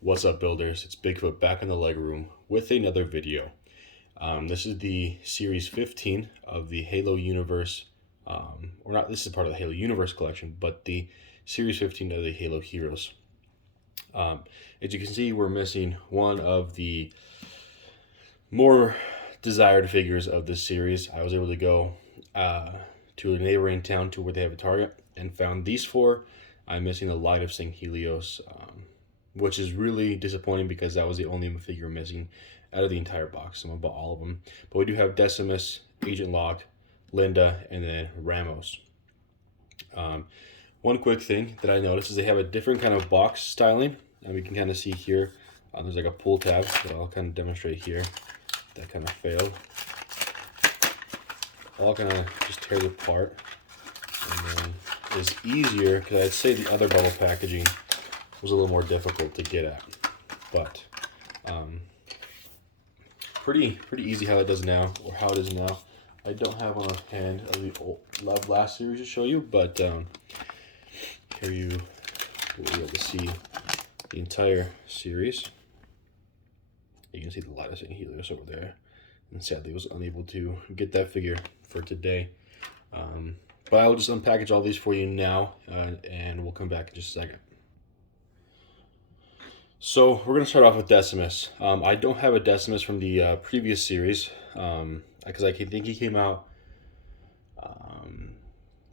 What's up, builders? It's Bigfoot back in the leg room with another video. This is the series 15 of the Halo universe, or not, this is part of the Halo universe collection, but the series 15 of the Halo heroes. As you can see, we're missing one of the more desired figures of this series. I was able to go to a neighboring town to where they have a Target and found these four. I'm missing the Light of St. Helios, which is really disappointing because that was the only figure missing out of the entire box. So I'm about all of them. But we do have Decimus, Agent Locke, Linda, and then Ramos. One quick thing that I noticed is they have a different kind of box styling. And we can kind of see here, there's like a pull tab that I'll kind of demonstrate here. That kind of failed. I'll kind of just tear it apart. And then it's easier because I'd say the other bubble packaging was a little more difficult to get at, but pretty easy how it does now, or how it is now. I don't have on hand of the old last series to show you, but here you will be able to see the entire series. You can see the Light of St. Helios over there, and sadly I was unable to get that figure for today. But I'll just unpackage all these for you now, and we'll come back in just a second. So we're going to start off with Decimus. I don't have a Decimus from the previous series, because I think he came out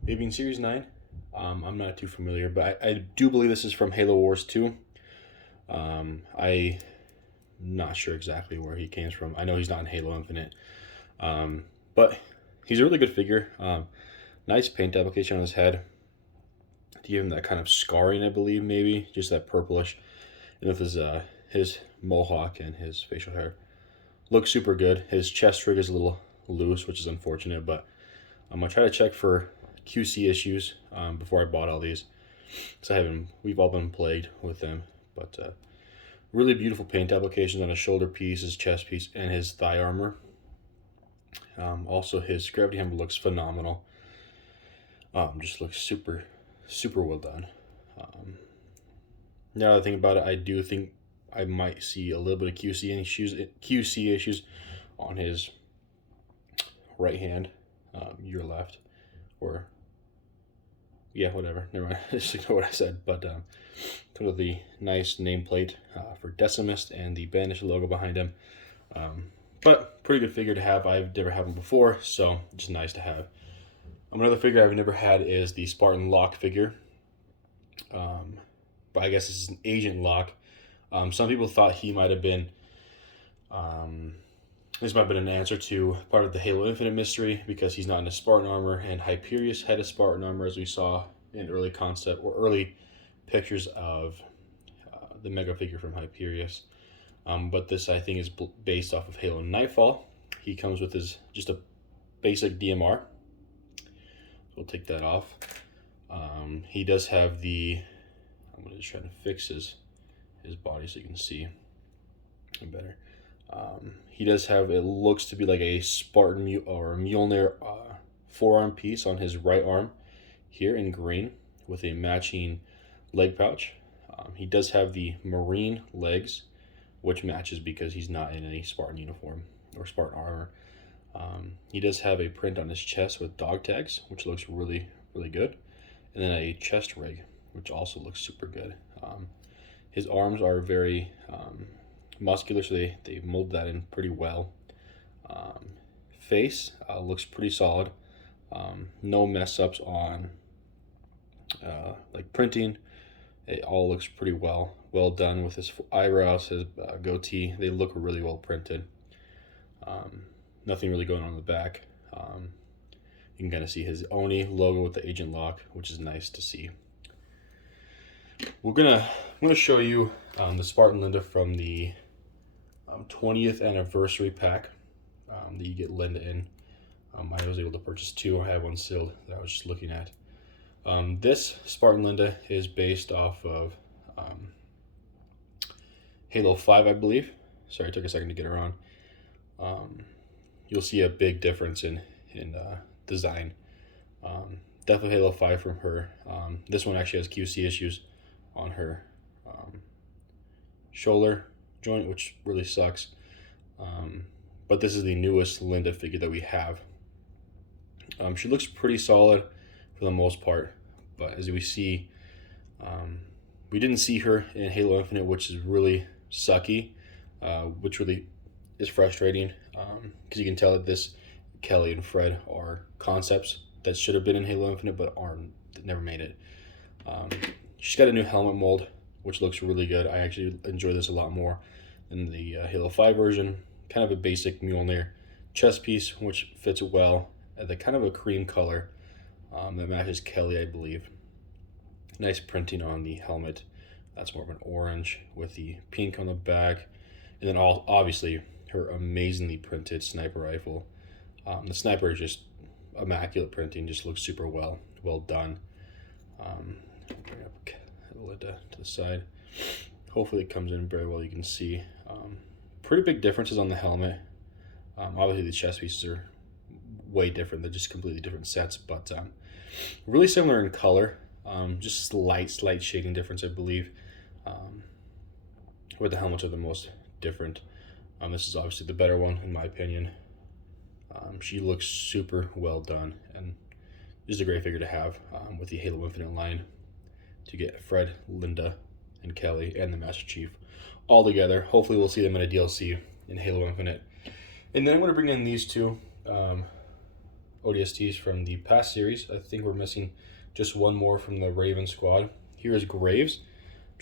maybe in Series 9. I'm not too familiar, but I do believe this is from Halo Wars 2. I'm not sure exactly where he came from. I know he's not in Halo Infinite, but he's a really good figure. Nice paint application on his head to give him that kind of scarring, I believe, maybe just that purplish. And with his mohawk and his facial hair, looks super good. His chest rig is a little loose, which is unfortunate, but I'm gonna try to check for QC issues before I bought all these. So we've all been plagued with them, but really beautiful paint applications on his shoulder piece, his chest piece, and his thigh armor. Also, his gravity hammer looks phenomenal. Just looks super well done. Now that I think about it, I do think I might see a little bit of QC issues on his right hand, your left, or yeah, whatever. Never mind. Just ignore what I said. But comes with the nice nameplate for Decimus and the Banished logo behind him. But pretty good figure to have. I've never had one before, so just nice to have. Another figure I've never had is the Spartan Locke figure. But I guess this is an Agent Locke. Some people thought he might have been, this might have been an answer to part of the Halo Infinite mystery, because he's not in a Spartan armor, and Hyperius had a Spartan armor, as we saw in early concept or early pictures of the Mega figure from Hyperius. But this, I think, is based off of Halo Nightfall. He comes with just a basic DMR. So we'll take that off. He does have I'm going to try to fix his body so you can see better. He does have, it looks to be like a Spartan or Mjolnir forearm piece on his right arm here in green with a matching leg pouch. He does have the Marine legs, which matches because he's not in any Spartan uniform or Spartan armor. He does have a print on his chest with dog tags, which looks really good. And then a chest rig, which also looks super good. His arms are very muscular, so they mold that in pretty well. Face looks pretty solid. No mess ups on like printing. It all looks pretty well done with his eyebrows, his goatee. They look really well printed. Nothing really going on in the back. You can kind of see his Oni logo with the Agent Locke, which is nice to see. I'm gonna show you the Spartan Linda from the 20th anniversary pack that you get Linda in. I was able to purchase two. I have one sealed that I was just looking at. This Spartan Linda is based off of Halo 5, I believe. Sorry, it took a second to get her on. You'll see a big difference in design. Definitely Halo 5 from her. This one actually has QC issues on her shoulder joint, which really sucks. But this is the newest Linda figure that we have. She looks pretty solid for the most part, but as we see, we didn't see her in Halo Infinite, which is really sucky, which really is frustrating, because you can tell that this Kelly and Fred are concepts that should have been in Halo Infinite but aren't, that never made it. She's got a new helmet mold, which looks really good. I actually enjoy this a lot more than the Halo 5 version. Kind of a basic Mjolnir chest piece, which fits well at the kind of a cream color that matches Kelly, I believe. Nice printing on the helmet. That's more of an orange with the pink on the back. And then obviously her amazingly printed sniper rifle. The sniper is just immaculate printing, just looks super well done. Bring up Linda to the side. Hopefully it comes in very well. You can see pretty big differences on the helmet. Obviously the chest pieces are way different. They're just completely different sets, but really similar in color. Just slight shading difference, I believe. Where the helmets are the most different. This is obviously the better one in my opinion. She looks super well done, and this is a great figure to have with the Halo Infinite line, to get Fred, Linda, and Kelly, and the Master Chief all together. Hopefully we'll see them in a DLC in Halo Infinite. And then I'm going to bring in these two ODSTs from the past series. I think we're missing just one more from the Raven squad. Here is Graves.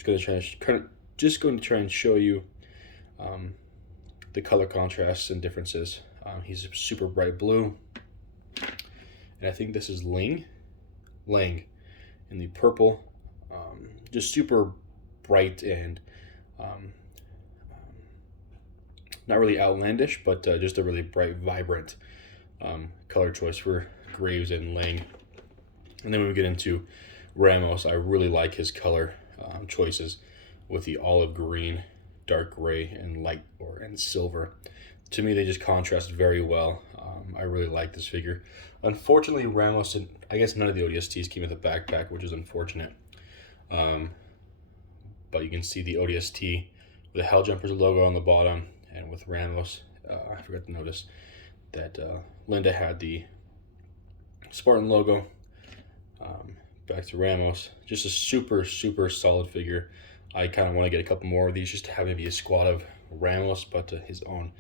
I'm just going to try and show you the color contrasts and differences. He's super bright blue, and I think this is Lang in the purple. Just super bright and not really outlandish, but just a really bright, vibrant color choice for Graves and Lang. And then when we get into Ramos, I really like his color choices with the olive green, dark gray, and and silver. To me, they just contrast very well. I really like this figure. Unfortunately, Ramos, and I guess none of the ODSTs came with a backpack, which is unfortunate. But you can see the ODST with the Helljumpers logo on the bottom, and with Ramos, I forgot to notice that Linda had the Spartan logo. Back to Ramos, just a super solid figure. I kind of want to get a couple more of these just to have maybe a squad of Ramos, but his own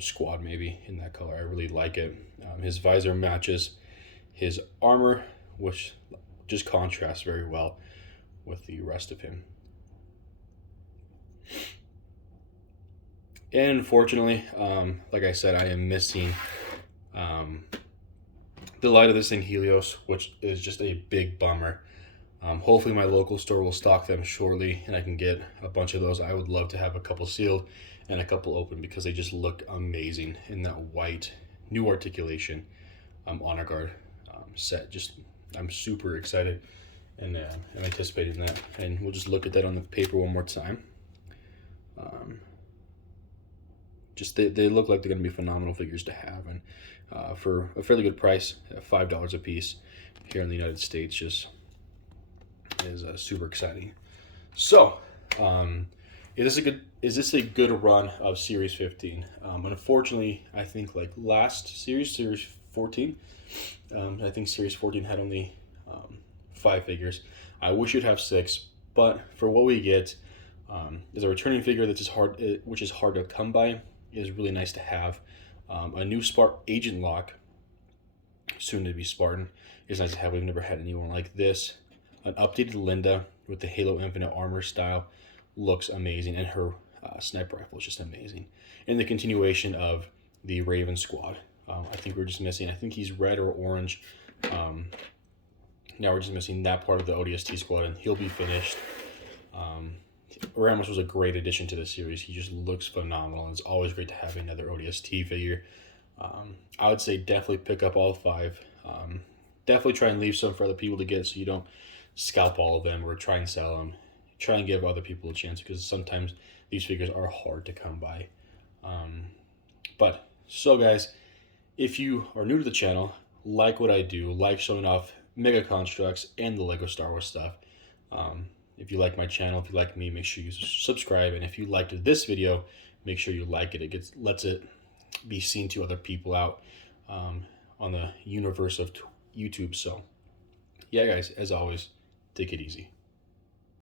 squad maybe in that color. I really like it. His visor matches his armor, which just contrasts very well with the rest of him. And unfortunately, like I said, I am missing the light of this thing, Helios, which is just a big bummer. Hopefully my local store will stock them shortly and I can get a bunch of those. I would love to have a couple sealed and a couple open because they just look amazing in that white new articulation honor guard set. I'm super excited and I'm anticipating that, and we'll just look at that on the paper one more time. They look like they're going to be phenomenal figures to have, and for a fairly good price, $5 a piece here in the United States, just is super exciting. So, is this a good run of Series 15? Unfortunately, I think like last Series 14, I think Series 14 had only 5 figures. I wish you'd have 6, but for what we get, is a returning figure which is hard to come by. It is really nice to have. A new Agent Lock, soon to be Spartan, is nice to have. We've never had anyone like this. An updated Linda with the Halo Infinite armor style looks amazing, and her sniper rifle is just amazing. And the continuation of the Raven squad. I think we're just missing, I think he's red or orange. Now we're just missing that part of the ODST squad, and he'll be finished. Ramos was a great addition to the series. He just looks phenomenal, and it's always great to have another ODST figure. I would say definitely pick up all 5. Definitely try and leave some for other people to get, so you don't scalp all of them or try and sell them. Try and give other people a chance, because sometimes these figures are hard to come by. So guys, if you are new to the channel, like what I do, like showing off Mega Construx and the Lego Star Wars stuff, If you like my channel, if you like me, make sure you subscribe. And if you liked this video, make sure you like it. It lets it be seen to other people out on the universe of YouTube. So yeah, guys, as always, take it easy.